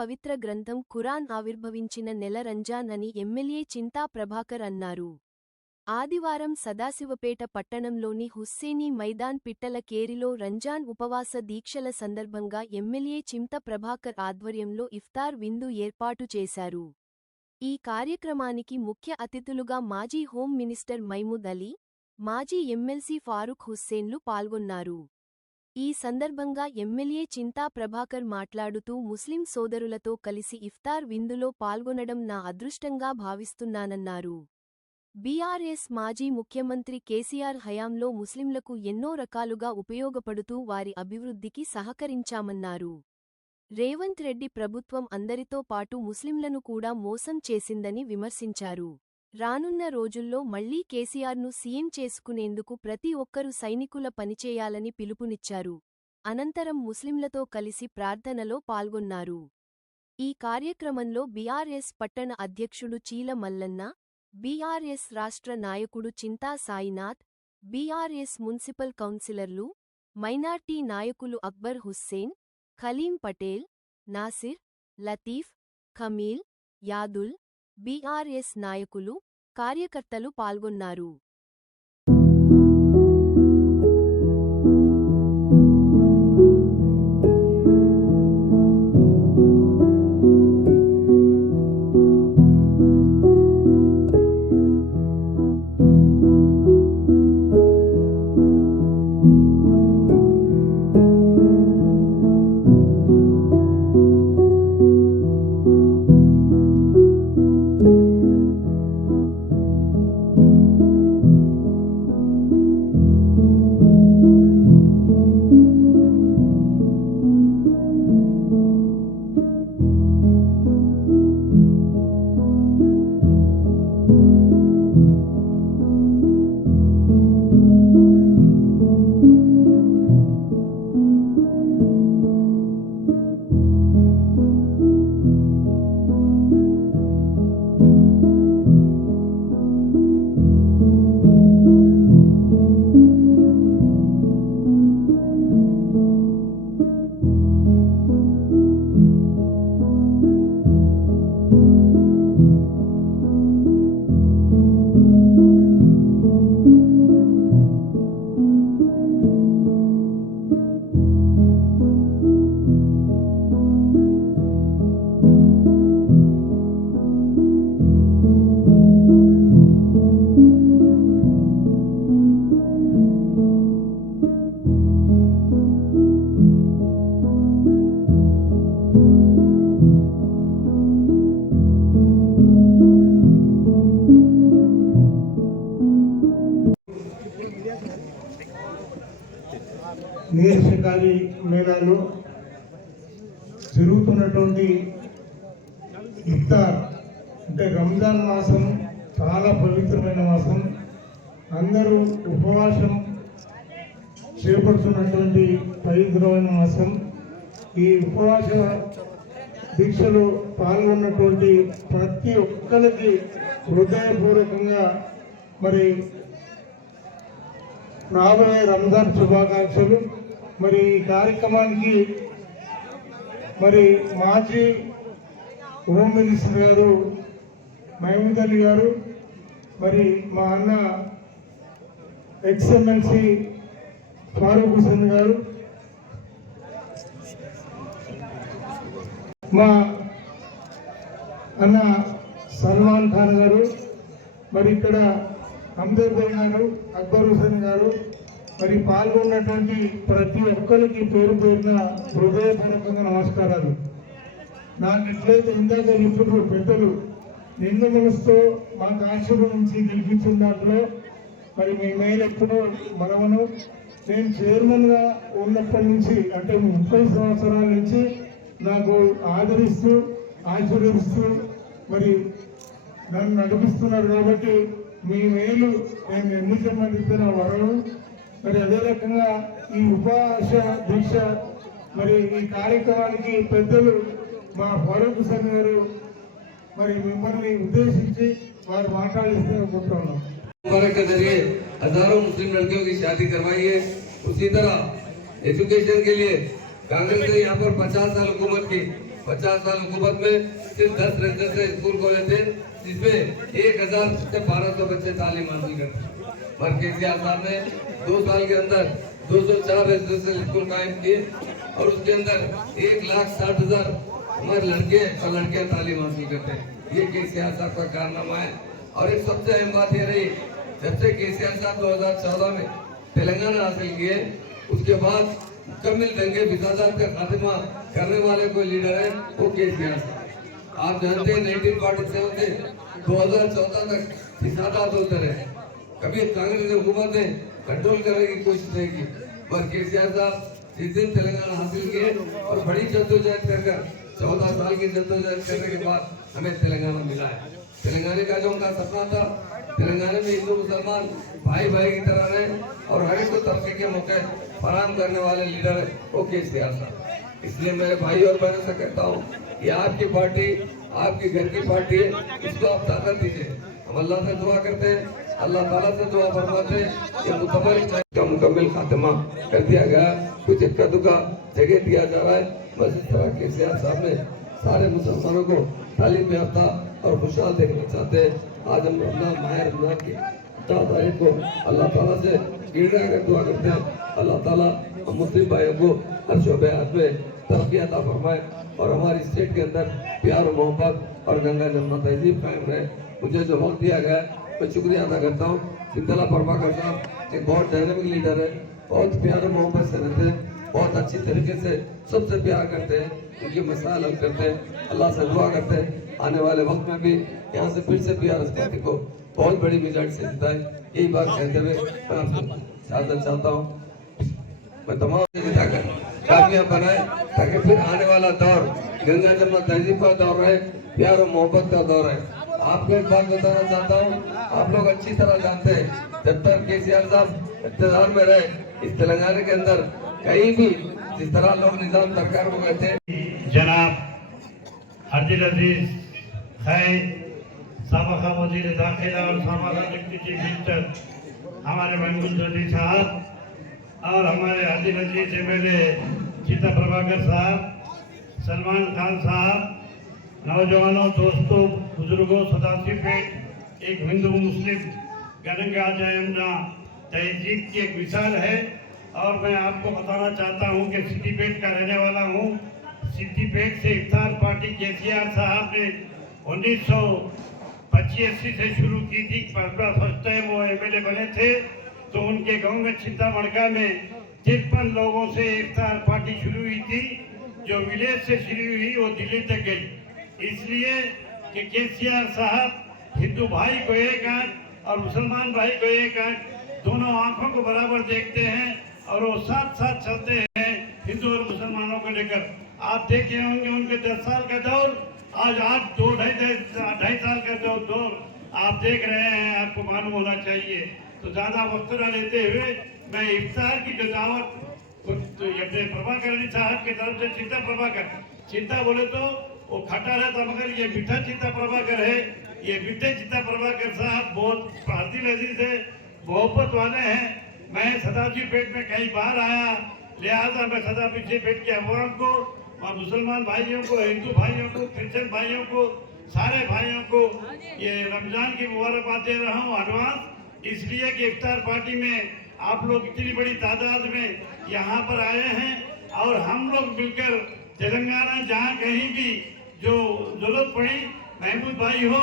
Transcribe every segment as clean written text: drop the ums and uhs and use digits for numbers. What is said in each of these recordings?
పవిత్ర గ్రంథం ఖురాన్ ఆవిర్భవించిన నెల రంజాన్ అని ఎమ్మెల్యే చింతా ప్రభాకర్ అన్నారు. ఆదివారం సదాశివపేట పట్టణంలోని హుస్సేనీ మైదాన్ పిట్టల కేరిలో రంజాన్ ఉపవాస దీక్షల సందర్భంగా ఎమ్మెల్యే చింతా ప్రభాకర్ ఆధ్వర్యంలో ఇఫ్తార్ విందు ఏర్పాటు చేశారు. ఈ కార్యక్రమానికి ముఖ్య అతిథులుగా మాజీ హోం మినిస్టర్ మహమూద్ అలీ, మాజీ ఎమ్మెల్సీ ఫారూక్ హుస్సేన్లు పాల్గొన్నారు. ఈ సందర్భంగా ఎమ్మెల్యే చింతా ప్రభాకర్ మాట్లాడుతూ ముస్లిం సోదరులతో కలిసి ఇఫ్తార్ విందులో పాల్గొనడం నా అదృష్టంగా భావిస్తున్నానన్నారు. బీఆర్ఎస్ మాజీ ముఖ్యమంత్రి కేసీఆర్ హయాంలో ముస్లింలకు ఎన్నో రకాలుగా ఉపయోగపడుతూ వారి అభివృద్ధికి సహకరించామన్నారు. రేవంత్ రెడ్డి ప్రభుత్వం అందరితో పాటు ముస్లింలను కూడా మోసం చేసిందని విమర్శించారు. రానున్న రోజుల్లో మళ్లీ కేసీఆర్ను సీఎం చేసుకునేందుకు ప్రతి ఒక్కరూ సైనికుల పనిచేయాలని పిలుపునిచ్చారు. అనంతరం ముస్లింలతో కలిసి ప్రార్థనలో పాల్గొన్నారు. ఈ కార్యక్రమంలో బీఆర్ఎస్ పట్టణ అధ్యక్షుడు చీల మల్లన్న, బీఆర్ఎస్ రాష్ట్ర నాయకుడు చింతా సాయినాథ్, బీఆర్ఎస్ మున్సిపల్ కౌన్సిలర్లు, మైనార్టీ నాయకులు అక్బర్ హుస్సేన్, ఖలీం పటేల్, నాసిర్, లతీఫ్, ఖమీల్, యాదుల్, బీఆర్ఎస్ నాయకులు, కార్యకర్తలు పాల్గొన్నారు. నీరసకాలి మేళాలో జరుగుతున్నటువంటి ఇఫ్తార్ అంటే రంజాన్ మాసం చాలా పవిత్రమైన మాసం. అందరూ ఉపవాసం చేపడుతున్నటువంటి పవిత్రమైన మాసం. ఈ ఉపవాస దీక్షలో పాల్గొన్నటువంటి ప్రతి ఒక్కరికి హృదయపూర్వకంగా మరి రాబోయే రంజాన్ శుభాకాంక్షలు. మరి ఈ కార్యక్రమానికి మరి మాజీ హోమ్ మినిస్టర్ గారు మహమూద్ అలీ గారు, మరి మా అన్న ఎక్స్ఎమ్మెల్సీ ఫారూక్ హుస్సేన్ గారు, మా అన్న సల్మాన్ ఖాన్ గారు, మరి ఇక్కడ అంబేద్ గారు, అక్బర్ హుస్సేన్ గారు, మరి పాల్గొన్నటువంటి ప్రతి ఒక్కరికి పేరు పేరున హృదయపూర్వకంగా నమస్కారాలు. నాకు ఎట్లయితే ఇందాక ఇప్పుడు పెద్దలు నిండు మనసుతో మాకు ఆశీర్వదించి గెలిపించిన దాంట్లో మరి మీ మేలు ఎప్పుడూ మనవను. నేను చైర్మన్గా ఉన్నప్పటి నుంచి అంటే 30 సంవత్సరాల నుంచి నాకు ఆదరిస్తూ ఆశీర్వదిస్తూ మరి నన్ను నడిపిస్తున్నారు. కాబట్టి మీ మేలు నేను ఎన్నికమందిస్తున్న వరం. మరి అదే రకంగా ఈ ఉపవాస దీక్ష మరి ఈ కార్యక్రమానికి పెద్దలు మా ఫారూక్ హుస్సేన్ గారు మరి మిమ్మల్ని ఉద్దేశించి వారు మాట్లాడిస్తూ అనుకుంటున్నాం. मुबारक के जरिए हजारों मुस्लिम लड़कियों की शादी करवाई है। उसी तरह एजुकेशन के लिए कांग्रेस ने यहाँ पर 50 साल हुकूमत की 50 साल हुकूमत में सिर्फ 10 रेजिडेंशियल स्कूल खोले थे, जिसमें 1000 से 1200 बच्चे तालीम हासिल करते। पर केसीआर साहब ने 2 साल के अंदर 204 रेजिडेंशियल स्कूल कायम किए और उसके अंदर 1,60,000 हमारे लड़के और लड़कियां तालीम हासिल करते हैं। ये केसीआर साहब का कारनामा है। और एक सबसे अहम बात ये रही, जब से केसीआर साहब 2014 में तेलंगाना हासिल किए, उसके बाद मुकम्मल दंगे फिसादात का खात्मा करने वाले कोई लीडर है वो केसीआर साहब। आप जानते हैं 1947 से 2014 तक फिसादात होते रहे, कभी कांग्रेस हुकूमत ने कंट्रोल करने की कोशिश नहीं की, पर केसीआर साहब जिस दिन तेलंगाना हासिल किए और बड़ी जद्दोजहद कर 14 साल की जद्दोजहद करने के बाद हमें तेलंगाना मिला है। तेलंगाना का जो उनका सपना था, तेलंगाना में हिंदू मुसलमान भाई भाई की तरह रहे और हर एक को तरक्की के मौके फराहम करने वाले लीडर है वो केसीआर साहब। इसलिए मेरे भाई और बहनों से कहता हूँ, ये आपकी पार्टी, आपके घर की पार्टी है, इसको आप ताकत दीजिए। हम अल्लाह से दुआ करते हैं, अल्लाह ताला से दुआ फरमाते हैं कि मुकम्मल खात्मा कर दिया गया, कुछ इक्का दुक्का जगह दिया जा रहा है। बस इस तरह केसीआर साहब ने सारे मुसलमानों को तालीम याफ्ता और खुशहाल देखना चाहते हैं। आज हम रमजान माह रमजान की 4 तारीख को अल्लाह ताला से गिरना कर दुआ करते हैं, अल्लाह ताला हम मुस्लिम भाइयों को हर शोबे हाथ में तरक्की अता फरमाए और हमारी स्टेट के अंदर प्यार और मोहब्बत और गंगा जमुना तहजीब कायम रहे। मुझे जो वक्त दिया गया मैं शुक्रिया अदा करता हूँ। सिंतला प्रभाकर साहब एक बहुत डायनेमिक लीडर है, बहुत प्यार और मोहब्बत से रहते हैं, बहुत अच्छी तरीके से सबसे प्यार करते हैं, उनकी मसाइल हल करते हैं। अल्लाह से दुआ करते हैं आने वाले वक्त में भी यहाँ से फिर से PRS पार्टी को बहुत बड़ी मेजॉरिटी से जिताए। यही बात कहते हुए मैं आपसे शहादत चाहता हूँ। मैं तमाम से जिताकर कामयाब बनाए ताकि फिर आने वाला दौर गंगा जमुना तहजीब का दौर रहे, प्यार और मोहब्बत का दौर है। आपको एक बात बताना चाहता हूँ, आप लोग अच्छी तरह जानते हैं, जब तक केसीआर साहब इक़्तिदार में रहे इस तेलंगाना के अंदर कहीं भी जिस तरह लोग निजाम सरकार को कहते हैं, जनाब अब्दुल अजीज खैर साबका वजीर दाखिला और साबका डिप्टी चीफ मिनिस्टर हमारे महमूद चौधरी साहब और हमारे अब्दुल अजीज MLA चित्ता प्रभाकर साहब, सलमान खान साहब, नौजवानों, दोस्तों, बुजुर्गों, सदाशिव पेट एक हिंदू मुस्लिम गंगा जमुना तहजीब की एक मिसाल है। और मैं आपको बताना चाहता हूं कि सिद्दीपेट का रहने वाला हूं। सिद्दीपेट से इफ्तार पार्टी केसीआर साहब ने 1985 से शुरू की थी। फर्स्ट टाइम वो MLA बने थे तो उनके गांव में चिंतामणका में 53 लोगों से इफ्तार पार्टी शुरू हुई थी, जो विलेज से शुरू हुई वो दिल्ली तक गई। इसलिए कि केसीआर साहब हिंदू भाई को एक आंख और मुसलमान भाई को एक आंख, दोनों आंखों को बराबर देखते हैं और वो साथ साथ चलते हैं हिंदू और मुसलमानों को लेकर। आप देखे होंगे उनके 10 साल का दौर, आज 2-2.5 साल का दौर आप देख रहे हैं, आपको मालूम होना चाहिए। तो ज्यादा वक्त न लेते हुए मैं इफ्तार की जो दावत तो अपने प्रभाकर अली साहब की तरफ से चिंता प्रभाकर, चिंता बोले तो वो खट्टा रहता मगर ये मीठा चिंता प्रभाकर है। ये मीठे चिंता प्रभाकर साहब बहुत दिल अजीज है, मोहब्बत वाले हैं। मैं सदाशिव पेट में कई बार आया, लिहाजा मैं सदाशिव पेट के अवाम को और मुसलमान भाइयों को, हिंदू भाइयों को, क्रिश्चियन भाइयों को, सारे भाइयों को ये रमजान की मुबारकबाद दे रहा हूँ एडवांस, इसलिए कि इफ्तार पार्टी में आप लोग इतनी बड़ी तादाद में यहाँ पर आए हैं और हम लोग मिलकर तेलंगाना जहाँ कहीं भी जो जरूरत पड़ी, महमूद भाई हो,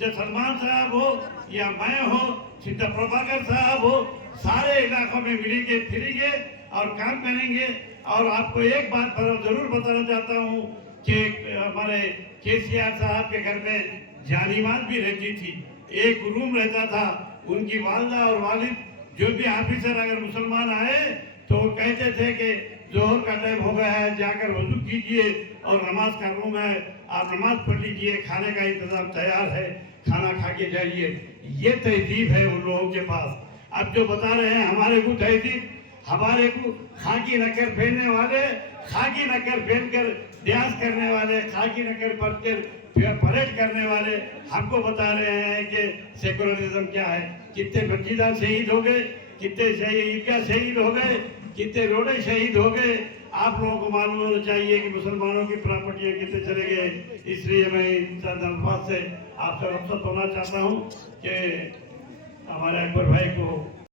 जब सलमान साहब हो या मैं हो, चित्ता प्रभाकर साहब हो, सारे इलाकों में मिलेंगे फिरेंगे और काम करेंगे। और आपको एक बात जरूर बताना चाहता हूँ कि हमारे केसीआर साहब के घर में जानीमान भी रहती थी, एक रूम रहता था। उनकी वालदा और वालिद जो भी ऑफिसर अगर मुसलमान आए तो कहते थे कि जोहर का टाइम हो गया है, जाकर वजू कीजिए और नमाज का रूम है, आप नमाज पढ़ लीजिए, खाने का इंतजाम तैयार है, खाना खा के जाइए। ये तहजीब है उन लोगों के पास। अब जो बता रहे हैं हमारे को तहजीब, हमारे को खाकी नकर पहनने वाले, खाकी नकर पहनकर ड्यास करने वाले, खाकी नकर पहनकर परेड करने वाले हमको बता रहे हैं कि सेकुलरिज्म क्या है। कितने बच्चीदार शहीद हो गए, कितने ईदगाह शहीद हो गए, कितने रोडे शहीद हो गए। आप लोगों को मालूम होना चाहिए कि मुसलमानों की प्रॉपर्टियां कितने चले गए। इसलिए मैं चंद अल्फाज से आपसे रुखसत होना चाहता हूँ कि हमारे अकबर भाई को